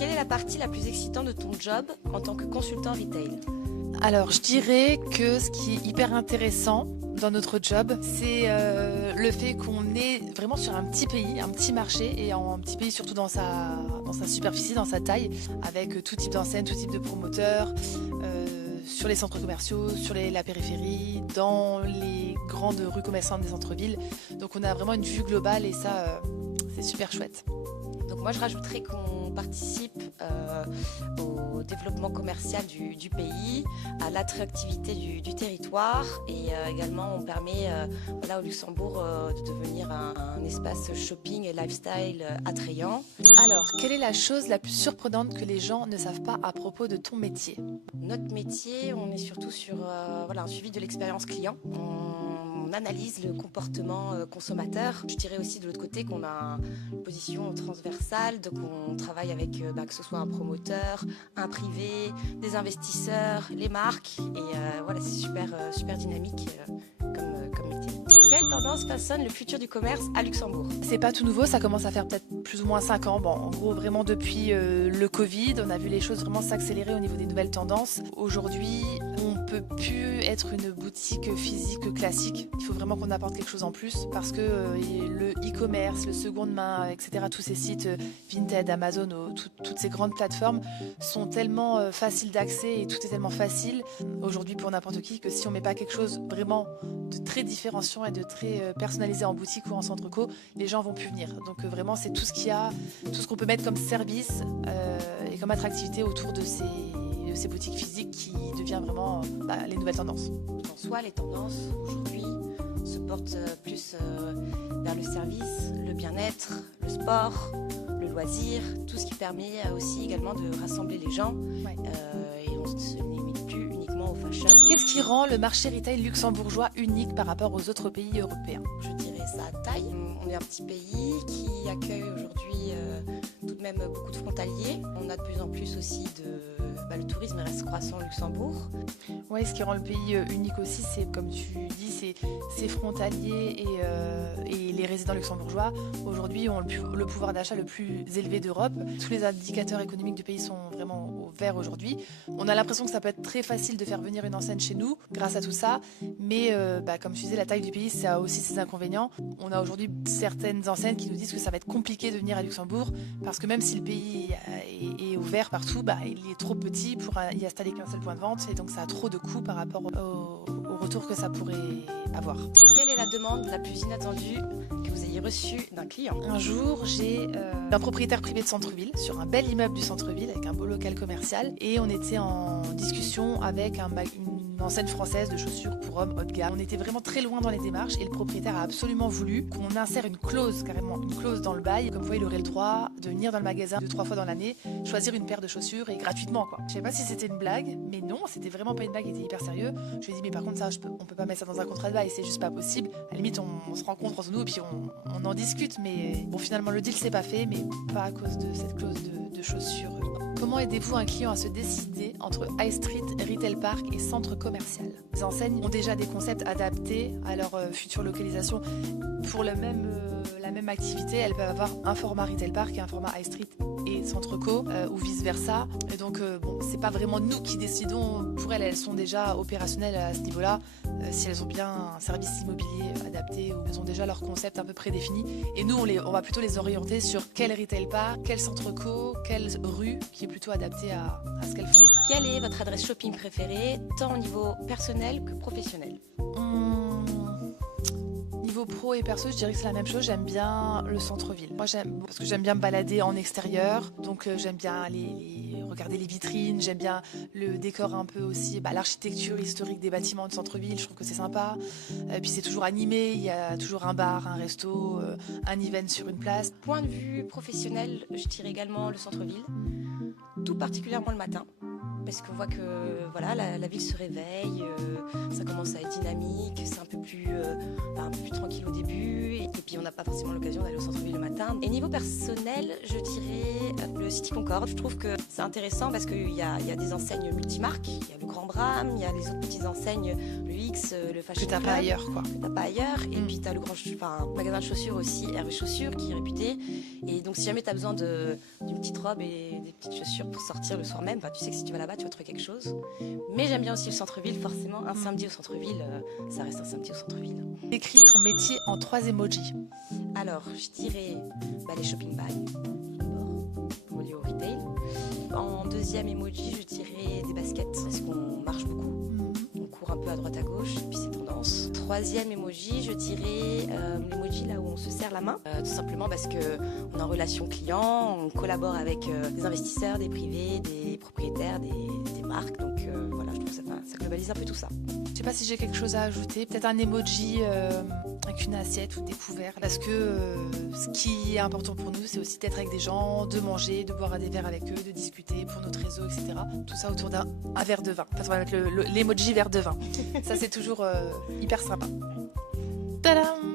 Quelle est la partie la plus excitante de ton job en tant que consultant retail? Alors, je dirais que ce qui est hyper intéressant dans notre job, c'est le fait qu'on est vraiment sur un petit pays, un petit marché, et un petit pays surtout dans sa superficie, dans sa taille, avec tout type d'enseignes, tout type de promoteurs, sur les centres commerciaux, sur la périphérie, dans les grandes rues commerçantes des centres-villes. Donc on a vraiment une vue globale et ça, c'est super chouette. Donc moi je rajouterais qu'on participe au développement commercial du pays, à l'attractivité du territoire et également on permet au Luxembourg de devenir un espace shopping et lifestyle attrayant. Alors, quelle est la chose la plus surprenante que les gens ne savent pas à propos de ton métier? Notre métier, on est surtout sur un suivi de l'expérience client. On analyse le comportement consommateur. Je dirais aussi de l'autre côté qu'on a une position transversale, donc on travaille avec que ce soit un promoteur, un privé, des investisseurs, les marques et c'est super dynamique comme métier. Quelle tendance façonne le futur du commerce à Luxembourg? C'est pas tout nouveau, ça commence à faire peut-être plus ou moins 5 ans. Bon, en gros, vraiment depuis le Covid, on a vu les choses vraiment s'accélérer au niveau des nouvelles tendances. Aujourd'hui, on peut plus être une boutique physique classique. Il faut vraiment qu'on apporte quelque chose en plus parce que le e-commerce, le seconde main, etc., tous ces sites Vinted, Amazon, toutes ces grandes plateformes sont tellement faciles d'accès et tout est tellement facile aujourd'hui pour n'importe qui que si on met pas quelque chose vraiment de très différenciant et de très personnalisé en boutique ou en centre co, les gens vont plus venir. Donc vraiment c'est tout ce qu'on peut mettre comme service et comme attractivité autour de ces boutiques physiques qui devient vraiment les nouvelles tendances. En soi, les tendances aujourd'hui se portent plus vers le service, le bien-être, le sport, le loisir, tout ce qui permet aussi également de rassembler les gens. Ouais. Et on ne se limite plus uniquement au fashion. Qu'est-ce qui rend le marché retail luxembourgeois unique par rapport aux autres pays européens? Je dirais sa taille. On est un petit pays qui accueille aujourd'hui tout de même beaucoup de frontaliers. On a de plus en plus aussi le tourisme reste croissant au Luxembourg. Oui, ce qui rend le pays unique aussi, c'est comme tu dis, ces frontaliers et les résidents luxembourgeois aujourd'hui ont le pouvoir d'achat le plus élevé d'Europe. Tous les indicateurs économiques du pays sont vraiment au vert aujourd'hui. On a l'impression que ça peut être très facile de faire venir une enseigne chez nous grâce à tout ça, mais comme tu disais, la taille du pays, ça a aussi ses inconvénients. On a aujourd'hui certaines enseignes qui nous disent que ça va être compliqué de venir à Luxembourg parce que même si le pays est ouvert partout, il est trop petit pour y installer qu'un seul point de vente et donc ça a trop de coûts par rapport au retour que ça pourrait avoir. Quelle est la demande la plus inattendue que vous ayez reçue d'un client? Un jour, j'ai un propriétaire privé de centre-ville sur un bel immeuble du centre-ville avec un beau local commercial et on était en discussion avec une enseigne française de chaussures pour hommes haut de gamme. On était vraiment très loin dans les démarches et le propriétaire a absolument voulu qu'on insère une clause, carrément une clause dans le bail, comme quoi il aurait le droit de venir dans le magasin 2-3 fois dans l'année, choisir une paire de chaussures et gratuitement quoi. Je sais pas si c'était une blague, mais non, c'était vraiment pas une blague, il était hyper sérieux. Je lui ai dit mais par contre ça, on peut pas mettre ça dans un contrat de bail, c'est juste pas possible. À la limite on se rencontre entre nous et puis on en discute, mais bon finalement le deal s'est pas fait, mais pas à cause de cette clause de chaussures. Comment aidez-vous un client à se décider entre high street, retail park et centre commercial? Les enseignes ont déjà des concepts adaptés à leur future localisation. Pour la même activité, elles peuvent avoir un format retail park et un format high street et centre co ou vice versa. Et donc c'est pas vraiment nous qui décidons. Pour elles sont déjà opérationnelles à ce niveau-là. Si elles ont bien un service immobilier adapté ou elles ont déjà leur concept un peu prédéfini. Et nous on va plutôt les orienter sur quel retail park, quel centre co, quelle rue qui est plutôt adaptée à ce qu'elles font. Quelle est votre adresse shopping préférée, tant au niveau personnel que professionnel? Niveau pro et perso, je dirais que c'est la même chose. J'aime bien le centre-ville. Moi, parce que j'aime bien me balader en extérieur. Donc, j'aime bien aller regarder les vitrines. J'aime bien le décor un peu aussi, l'architecture historique des bâtiments de centre-ville. Je trouve que c'est sympa. Puis, c'est toujours animé. Il y a toujours un bar, un resto, un event sur une place. Point de vue professionnel, je dirais également le centre-ville. Tout particulièrement le matin. parce qu'on voit que voilà, la ville se réveille, ça commence à être dynamique, c'est un peu plus tranquille au début, et puis on n'a pas forcément l'occasion d'aller au centre-ville le matin. Et niveau personnel, je dirais le City Concorde. Je trouve que c'est intéressant parce qu'il y a des enseignes multimarques, il y a le Grand Bram, il y a les autres petites enseignes, le X, le Fashion Que t'as Club, pas ailleurs, quoi. que t'as pas ailleurs. Et puis t'as le magasin de chaussures aussi, Hervé Chaussures, qui est réputé. Et donc si jamais t'as besoin d'une petite robe et des petites chaussures pour sortir le soir même, tu sais que si tu vas là-bas, tu vas trouver quelque chose. Mais j'aime bien aussi le centre-ville, forcément. Un samedi au centre-ville, ça reste un samedi au centre-ville. Décris ton métier en 3 emojis. Alors, je dirais les shopping bags, d'abord, pour lié au retail. En deuxième emoji, je dirais des baskets, parce qu'on marche beaucoup. On court un peu à droite à gauche, et puis c'est tendance. Troisième emoji, je dirais l'emoji là où on se serre la main. Tout simplement parce qu'on est en relation client, on collabore avec des investisseurs, des privés, des propriétaires, des marques. Donc voilà, je trouve que ça globalise un peu tout ça. Je sais pas si j'ai quelque chose à ajouter. Peut-être un emoji avec une assiette ou des couverts. Parce que ce qui est important pour nous, c'est aussi d'être avec des gens, de manger, de boire des verres avec eux, de discuter pour notre réseau, etc. Tout ça autour d'un verre de vin. Enfin, on va mettre l'emoji verre de vin. Ça, c'est toujours hyper sympa. Tadam!